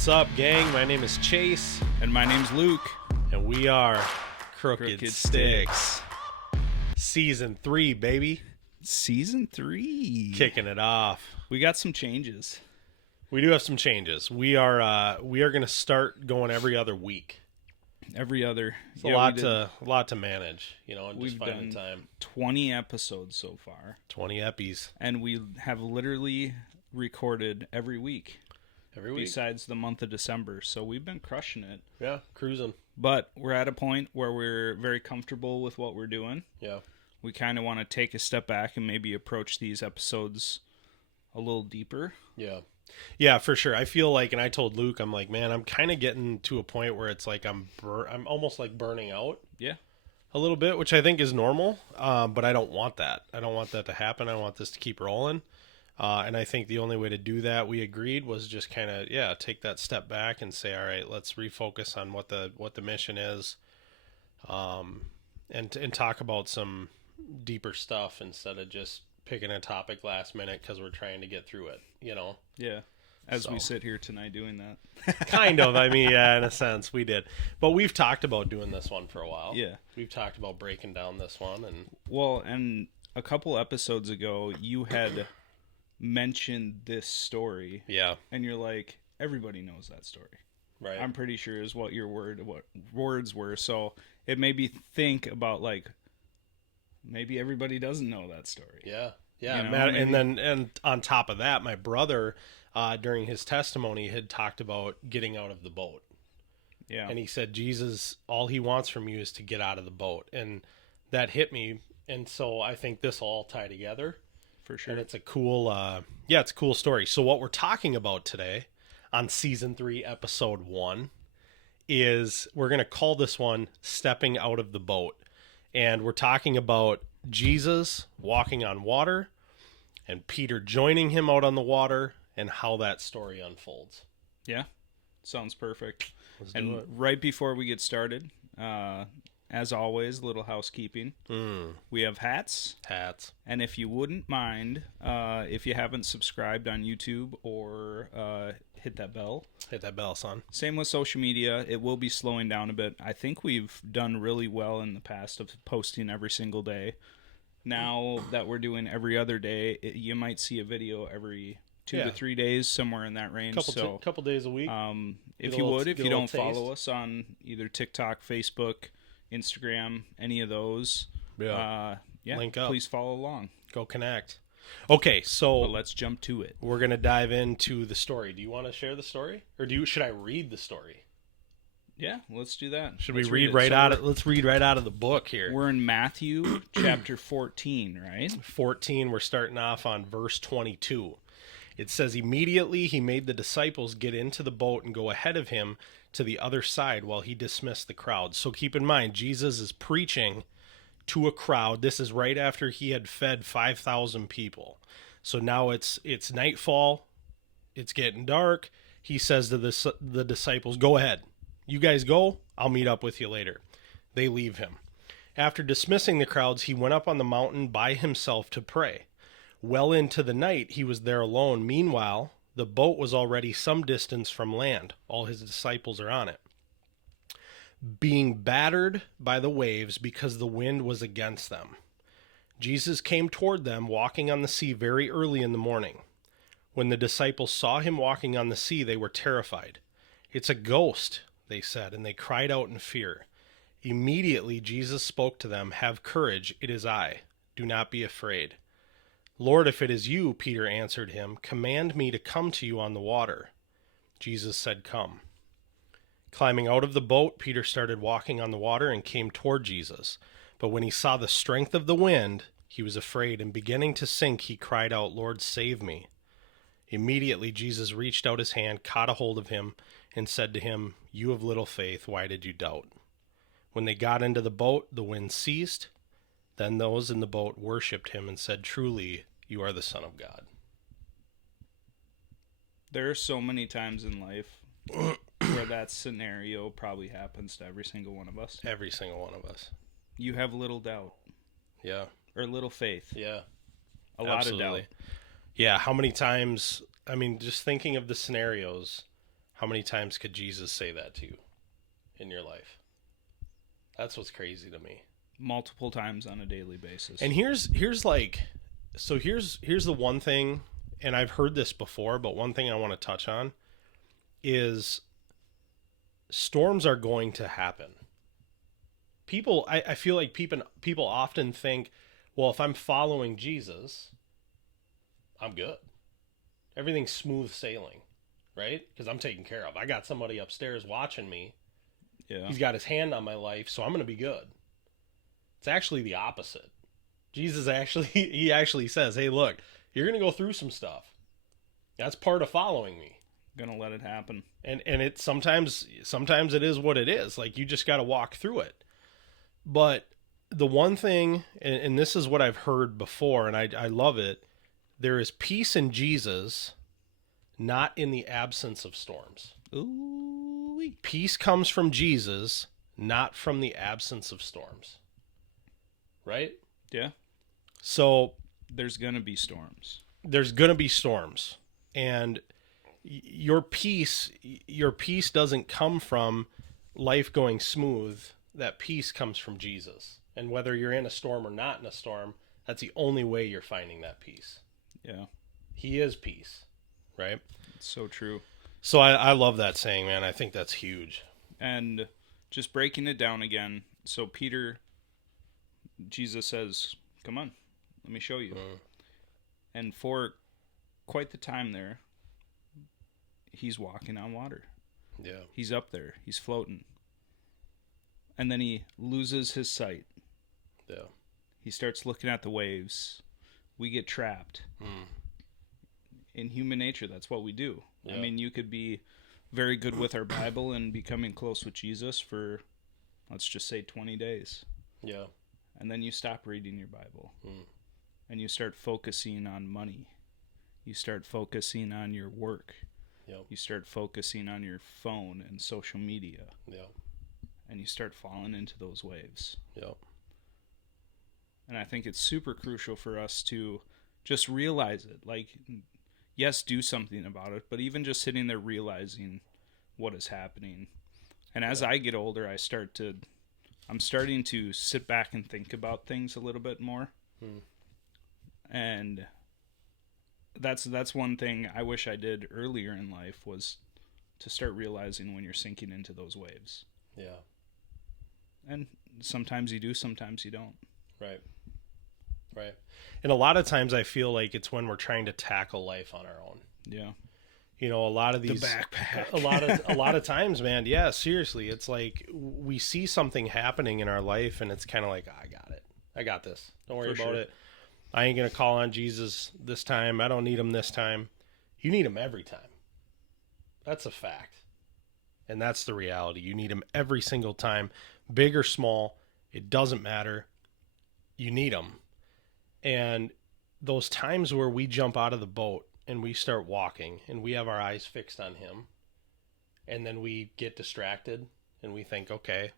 What's up, gang? My name is Chase. And my name's Luke. And we are Crooked Stix. Season 3, baby. Season 3. Kicking it off. We got some changes. We do have some changes. We are going to start going every other week. Every other. It's a lot to manage, and we've just finding done time. 20 episodes so far. 20 eppies. And we have literally recorded every week. Every week. Besides the month of December. So we've been crushing it. Yeah, cruising. But we're at a point where we're very comfortable with what we're doing. Yeah. We kind of want to take a step back and maybe approach these episodes a little deeper. Yeah. Yeah, for sure. I feel like, and I told Luke, I'm like, man, I'm kind of getting to a point where it's like I'm almost like burning out. Yeah. A little bit, which I think is normal, but I don't want that. I don't want that to happen. I want this to keep rolling. And I think the only way to do that, we agreed, was just kind of, take that step back and say, all right, let's refocus on what the mission is, and talk about some deeper stuff instead of just picking a topic last minute because we're trying to get through it, Yeah. As we sit here tonight doing that. Kind of. I mean, yeah, in a sense, we did. But we've talked about doing this one for a while. Yeah. We've talked about breaking down this one. And a couple episodes ago, you had mentioned this story. Yeah. And you're like, everybody knows that story. Right. I'm pretty sure is what what words were. So it made me think about, like, maybe everybody doesn't know that story. Yeah. Yeah. Matt, and on top of that, my brother, during his testimony, had talked about getting out of the boat. Yeah. And he said, Jesus, all he wants from you is to get out of the boat. And that hit me. And so I think this will all tie together. For sure. And it's a cool, it's a cool story. So what we're talking about today on season 3, episode 1, is we're going to call this one Stepping Out of the Boat. And we're talking about Jesus walking on water and Peter joining him out on the water and how that story unfolds. Yeah. Sounds perfect. Let's do it. Right before we get started, as always, little housekeeping. We have hats. And if you wouldn't mind, if you haven't subscribed on YouTube or hit that bell. Hit that bell, son. Same with social media. It will be slowing down a bit. I think we've done really well in the past of posting every single day. Now that we're doing every other day, you might see a video every 2 to 3 days, somewhere in that range. Couple days a week. If you don't follow us on either TikTok, Facebook, Instagram, any of those, link up. Please follow along. Go connect. Okay, so let's jump to it. We're gonna dive into the story. Do you want to share the story, or should I read the story? Yeah, let's do that. Let's read right out of the book here. We're in Matthew chapter 14, right? 14. We're starting off on verse 22. It says, immediately he made the disciples get into the boat and go ahead of him to the other side while he dismissed the crowd. So keep in mind, Jesus is preaching to a crowd. This is right after he had fed 5,000 people. So now it's nightfall. It's getting dark. He says to the disciples, go ahead. You guys go. I'll meet up with you later. They leave him. After dismissing the crowds, he went up on the mountain by himself to pray. Well into the night, he was there alone. Meanwhile, the boat was already some distance from land. All his disciples are on it, being battered by the waves because the wind was against them. Jesus came toward them, walking on the sea very early in the morning. When the disciples saw him walking on the sea, they were terrified. It's a ghost, they said, and they cried out in fear. Immediately Jesus spoke to them, have courage, it is I. Do not be afraid. Lord, if it is you, Peter answered him, command me to come to you on the water. Jesus said, come. Climbing out of the boat, Peter started walking on the water and came toward Jesus. But when he saw the strength of the wind, he was afraid, and beginning to sink, he cried out, Lord, save me. Immediately Jesus reached out his hand, caught a hold of him, and said to him, you of little faith, why did you doubt? When they got into the boat, the wind ceased. Then those in the boat worshipped him and said, truly, you are the Son of God. There are so many times in life where that scenario probably happens to every single one of us. Every single one of us. You have little doubt. Yeah. Or little faith. Yeah. A lot of doubt. Yeah, how many times, I mean, just thinking of the scenarios, How many times could Jesus say that to you in your life? That's what's crazy to me. Multiple times on a daily basis. And here's the one thing, and I've heard this before, but one thing I want to touch on is storms are going to happen. I feel like people often think, well, if I'm following Jesus, I'm good. Everything's smooth sailing, right? Because I'm taken care of. I got somebody upstairs watching me. Yeah. He's got his hand on my life, so I'm going to be good. It's actually the opposite. Jesus he actually says, hey, look, you're going to go through some stuff. That's part of following me. Gonna let it happen. And it sometimes it is what it is. Like, you just got to walk through it. But the one thing, and this is what I've heard before, and I love it, there is peace in Jesus, not in the absence of storms. Ooh. Peace comes from Jesus, not from the absence of storms. Right? Yeah. So there's gonna be storms. There's gonna be storms. And your peace doesn't come from life going smooth. That peace comes from Jesus. And whether you're in a storm or not in a storm, that's the only way you're finding that peace. Yeah. He is peace, right? It's so true. So I love that saying, man. I think that's huge. And just breaking it down again. So Jesus says, come on, let me show you. And for quite the time there, he's walking on water. Yeah. He's up there. He's floating. And then he loses his sight. Yeah. He starts looking at the waves. We get trapped. In human nature, that's what we do. Yeah. I mean, you could be very good with our Bible and becoming close with Jesus for, let's just say, 20 days. Yeah. And then you stop reading your Bible. And you start focusing on money. You start focusing on your work. Yep. You start focusing on your phone and social media. Yeah. And you start falling into those waves. Yep. And I think it's super crucial for us to just realize it. Like, yes, do something about it, but even just sitting there realizing what is happening. And as I get older, I'm starting to sit back and think about things a little bit more. And that's one thing I wish I did earlier in life, was to start realizing when you're sinking into those waves. Yeah. And sometimes you do, sometimes you don't. Right. Right. And a lot of times I feel like it's when we're trying to tackle life on our own. Yeah. You know, a lot of these, the backpack. a lot of times, man. Yeah, seriously. It's like we see something happening in our life and it's kind of like, I got it. I got this. Don't worry about it. I ain't going to call on Jesus this time. I don't need him this time. You need him every time. That's a fact. And that's the reality. You need him every single time, big or small. It doesn't matter. You need him. And those times where we jump out of the boat and we start walking and we have our eyes fixed on him, and then we get distracted and we think, okay,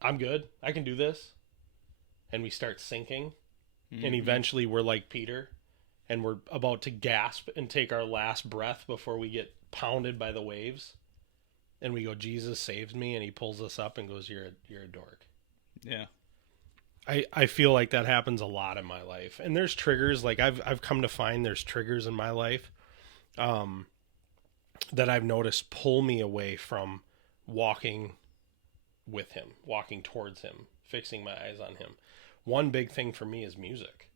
I'm good. I can do this. And we start sinking. And eventually we're like Peter and we're about to gasp and take our last breath before we get pounded by the waves. And we go, Jesus saves me. And he pulls us up and goes, you're a dork. Yeah. I feel like that happens a lot in my life. And there's triggers. Like I've come to find there's triggers in my life that I've noticed pull me away from walking with him, walking towards him, fixing my eyes on him. One big thing for me is music.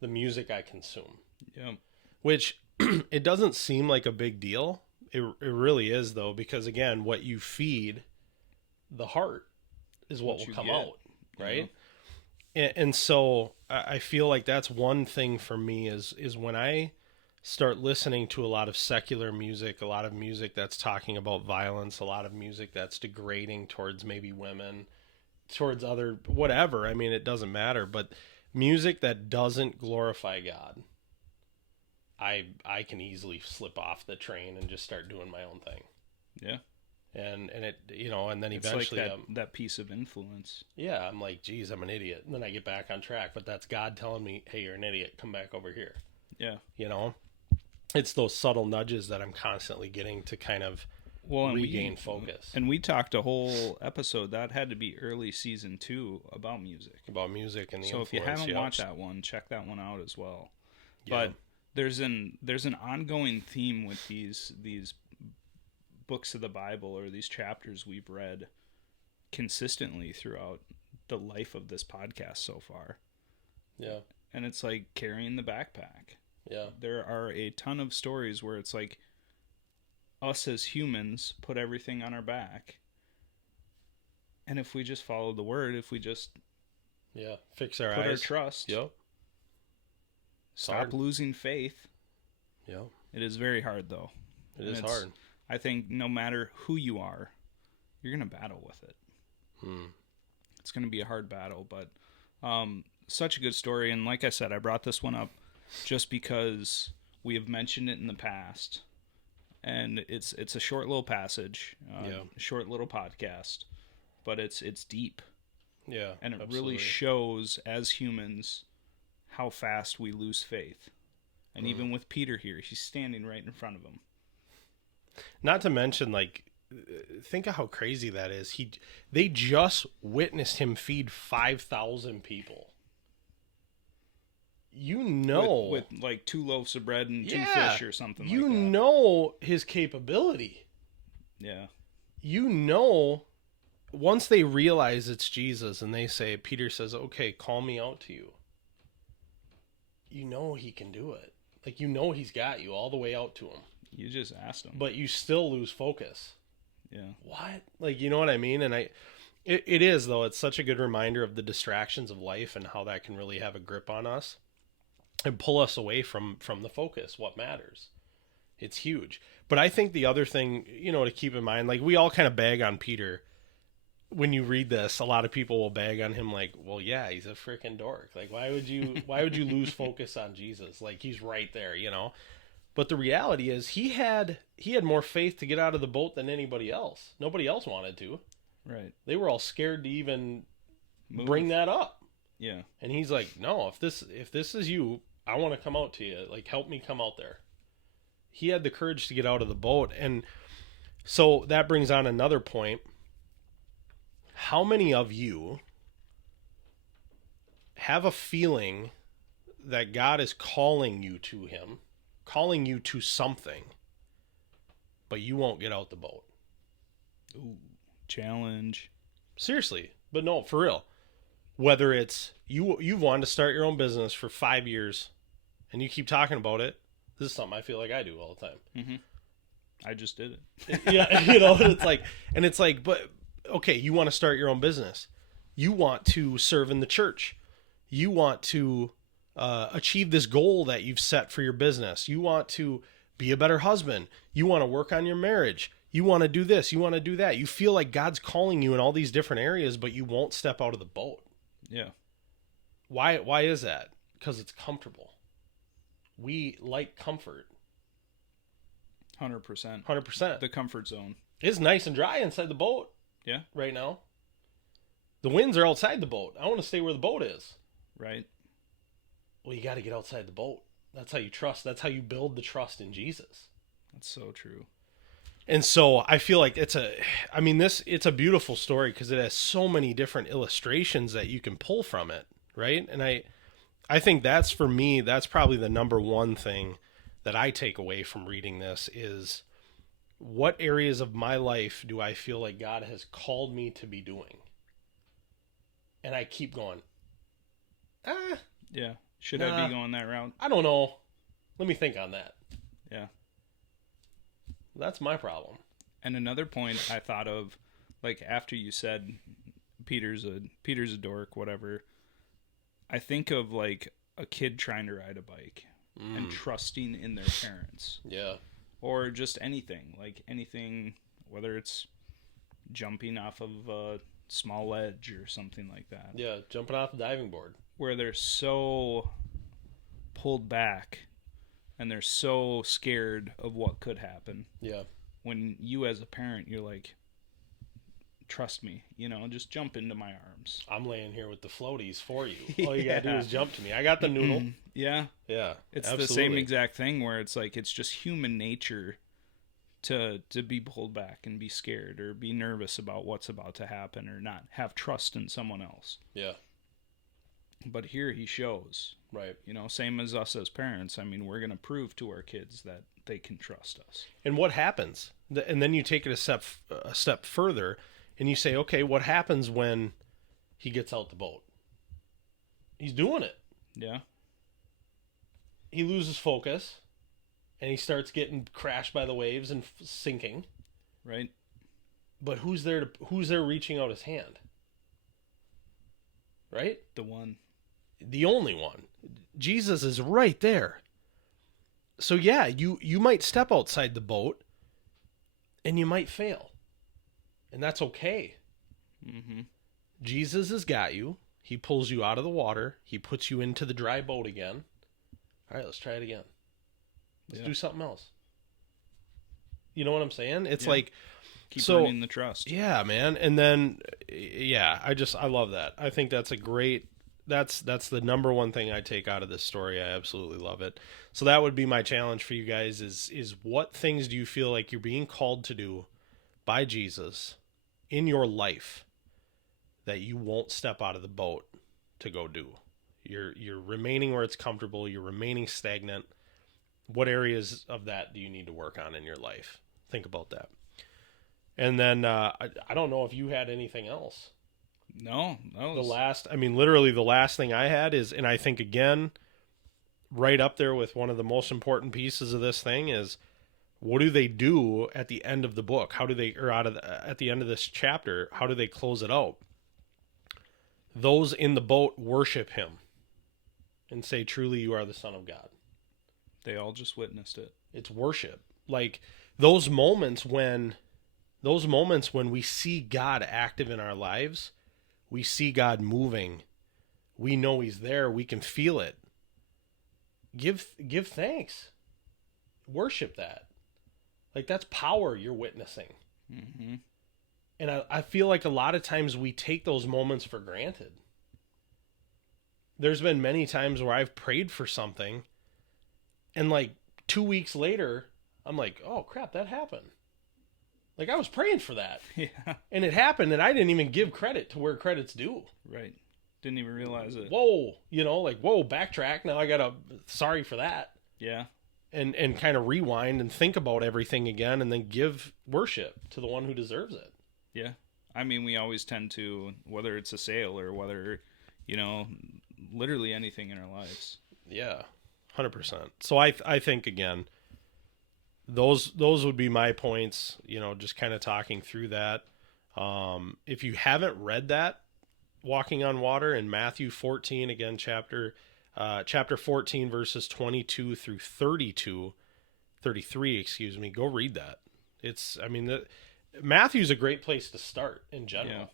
The music I consume. Yeah. Which it doesn't seem like a big deal. It really is, though, because, again, what you feed the heart is what will come out, right? And so I feel like that's one thing for me is when I start listening to a lot of secular music, a lot of music that's talking about violence, a lot of music that's degrading towards maybe women, towards other whatever. I mean, it doesn't matter, but music that doesn't glorify God, I can easily slip off the train and just start doing my own thing. Yeah. And it, you know, and then it's eventually like that piece of influence. Yeah, I'm like, geez, I'm an idiot. And then I get back on track, but that's God telling me, hey, you're an idiot. Come back over here. Yeah. You know? it's those subtle nudges that I'm constantly getting to kind of regain focus. And we talked a whole episode that had to be early season 2 about music. About music and the so influence. If you haven't yep. watched that one, check that one out as well. Yep. But there's an ongoing theme with these books of the Bible, or these chapters we've read consistently throughout the life of this podcast so far. Yeah. And it's like carrying the backpack. Yeah. There are a ton of stories where it's like us as humans put everything on our back. And if we just follow the word, if we just fix our put eyes. our trust, yep. stop losing faith. Yep. It is very hard, though. It is hard. I think no matter who you are, you're going to battle with it. It's going to be a hard battle, but such a good story. And like I said, I brought this one up just because we have mentioned it in the past, and it's a short little passage, a short little podcast, but it's deep. Yeah, and it absolutely. really shows as humans how fast we lose faith. And even with Peter here, he's standing right in front of him. Not to mention, like, think of how crazy that is. They just witnessed him feed 5,000 people. You know, with like 2 loaves of bread and 2 fish or something like that. You know his capability. Yeah. You know, once they realize it's Jesus and they say, Peter says, okay, call me out to you. You know he can do it. Like, you know he's got you all the way out to him. You just asked him. But you still lose focus. Yeah. What? Like, you know what I mean? And it is, though. It's such a good reminder of the distractions of life and how that can really have a grip on us and pull us away from the focus, what matters. It's huge. But I think the other thing, to keep in mind, like, we all kind of bag on Peter. When you read this, a lot of people will bag on him like, well, yeah, he's a freaking dork. Like, why would you lose focus on Jesus? Like, he's right there, But the reality is he had more faith to get out of the boat than anybody else. Nobody else wanted to. Right. They were all scared to even bring that up. Yeah. And he's like, no, if this is you, I want to come out to you. Like, help me come out there. He had the courage to get out of the boat. And so that brings on another point. How many of you have a feeling that God is calling you to him, calling you to something, but you won't get out the boat? Ooh, challenge. Seriously, but no, for real. Whether it's you've wanted to start your own business for 5 years and you keep talking about it. This is something I feel like I do all the time. Mm-hmm. I just did it. Yeah, it's like, but okay, you want to start your own business. You want to serve in the church. You want to achieve this goal that you've set for your business. You want to be a better husband. You want to work on your marriage. You want to do this. You want to do that. You feel like God's calling you in all these different areas, but you won't step out of the boat. Yeah. Why is that? Because it's comfortable. We like comfort. 100%. 100%. The comfort zone. It's nice and dry inside the boat. Yeah. Right now. The winds are outside the boat. I want to stay where the boat is. Right. Well, you got to get outside the boat. That's how you trust. That's how you build the trust in Jesus. That's so true. And so I feel like it's a beautiful story because it has so many different illustrations that you can pull from it. Right. And I think that's, for me, that's probably the number one thing that I take away from reading this is what areas of my life do I feel like God has called me to be doing? And I keep going, yeah. Should I be going that route? I don't know. Let me think on that. Yeah. That's my problem. And another point I thought of, like, after you said Peter's a dork, whatever, I think of like a kid trying to ride a bike and trusting in their parents. Yeah. Or just anything, whether it's jumping off of a small ledge or something like that. Yeah, jumping off a diving board. Where they're so pulled back and they're so scared of what could happen. Yeah. When you as a parent, you're like, trust me, just jump into my arms. I'm laying here with the floaties for you. All you gotta do is jump to me. I got the noodle. Yeah. Yeah. It's absolutely. the same exact thing where it's like, it's just human nature to be pulled back and be scared or be nervous about what's about to happen or not have trust in someone else. Yeah. But here he shows, right? Same as us as parents. I mean, we're going to prove to our kids that they can trust us. And what happens? And then you take it a step further and you say, okay, what happens when he gets out the boat? He's doing it. Yeah. He loses focus. And he starts getting crashed by the waves and sinking. Right. But who's there reaching out his hand? Right? The one. The only one. Jesus is right there. So yeah, you might step outside the boat and you might fail. And that's okay. Mm-hmm. Jesus has got you. He pulls you out of the water. He puts you into the dry boat again. All right, let's try it again. Let's do something else. You know what I'm saying? It's like... Keep earning the trust. Yeah, man. And then, I love that. I think that's a great... That's the number one thing I take out of this story. I absolutely love it. So that would be my challenge for you guys is what things do you feel like you're being called to do by Jesus in your life that you won't step out of the boat to go do? You're remaining where it's comfortable. You're remaining stagnant. What areas of that do you need to work on in your life? Think about that. And then I don't know if you had anything else. No. Literally the last thing I had is, and I think again, right up there with one of the most important pieces of this thing is, what do they do at the end of the book? At the end of this chapter, how do they close it out? Those in the boat worship him and say, truly you are the Son of God. They all just witnessed it. It's worship. Like those moments when we see God active in our lives, we see God moving, we know he's there, we can feel it. Give thanks. Worship that. Like that's power you're witnessing. Mm-hmm. And I feel like a lot of times we take those moments for granted. There's been many times where I've prayed for something and like 2 weeks later, I'm like, oh crap, that happened. Like I was praying for that. Yeah. And it happened and I didn't even give credit to where credit's due. Right. Didn't even realize it. Whoa. Backtrack. Now I gotta, sorry for that. Yeah. And kind of rewind and think about everything again and then give worship to the one who deserves it. Yeah. I mean, we always tend to, whether it's a sale or whether, literally anything in our lives. Yeah. 100%. So I think again, those would be my points, just kind of talking through that. If you haven't read that, Walking on Water in Matthew 14, again, chapter 14, verses 22 through 33, go read that. Matthew's a great place to start in general.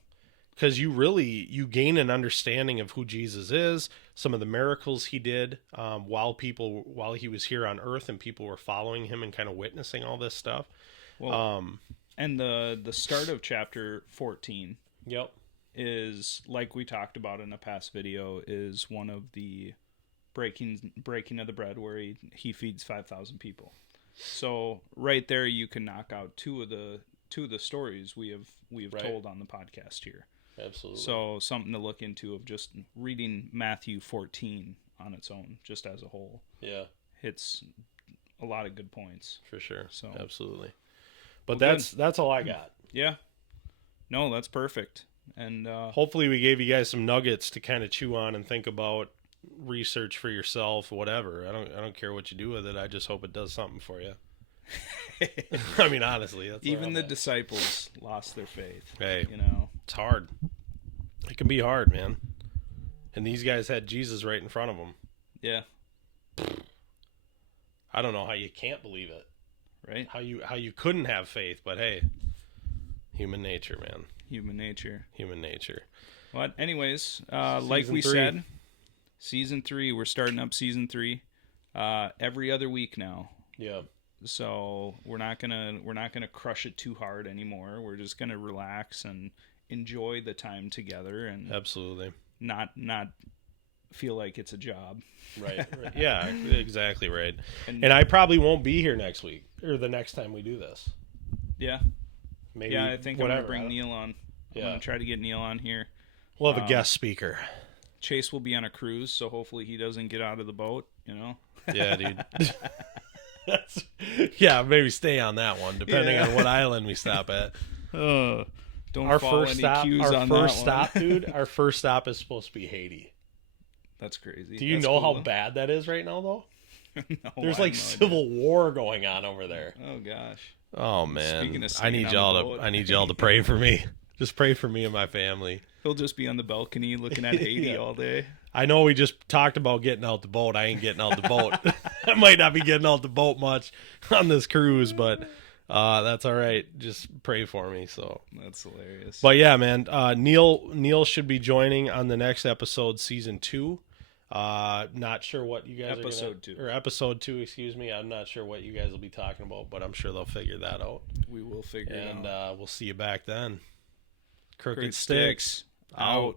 Because you gain an understanding of who Jesus is, some of the miracles he did while he was here on earth and people were following him and kind of witnessing all this stuff. Well, and the start of chapter 14 yep. is, like we talked about in a past video, is one of the breaking of the bread where he feeds 5,000 people. So right there you can knock out two of the stories we have right. told on the podcast here. Absolutely. So something to look into of just reading Matthew 14 on its own, just as a whole. Yeah. Hits a lot of good points. For sure. So absolutely. But that's all I got. Yeah. No, that's perfect. And hopefully we gave you guys some nuggets to kind of chew on and think about, research for yourself, whatever. I don't care what you do with it. I just hope it does something for you. I mean, honestly, that's even the disciples lost their faith. Hey, it's hard. It can be hard, man. And these guys had Jesus right in front of them. Yeah. I don't know how you can't believe it. Right? How you couldn't have faith, but hey, human nature, man. Human nature. But anyways, like we said, season 3, we're starting up season 3 every other week now. Yeah. So we're not gonna crush it too hard anymore. We're just gonna relax and enjoy the time together, and Absolutely. not feel like it's a job. Right. Yeah, exactly right. And I probably won't be here next week or the next time we do this. Yeah. Maybe. Yeah, I think whatever. I'm gonna bring Neil on. I'm gonna try to get Neil on here. We'll have a guest speaker. Chase will be on a cruise, so hopefully he doesn't get out of the boat. Yeah, dude. Yeah, maybe stay on that one, depending on what island we stop at. Don't Our follow first any stop, cues our on first that stop, one. dude. Our first stop is supposed to be Haiti. That's crazy. Do you know how bad that is right now, though? No, There's I like have no civil war going on over there. idea. Oh gosh. Oh man, Speaking of I need y'all to pray for me. Just pray for me and my family. He'll just be on the balcony looking at Haiti all day. I know we just talked about getting out the boat. I ain't getting out the boat. I might not be getting out the boat much on this cruise, but that's all right. Just pray for me. So That's hilarious. but yeah, man, Neil should be joining on the next episode, season 2. Not sure what you guys episode 2, excuse me. I'm not sure what you guys will be talking about, but I'm sure they'll figure that out. We will figure it out. And we'll see you back then. Crooked Crooked Stix Stix out.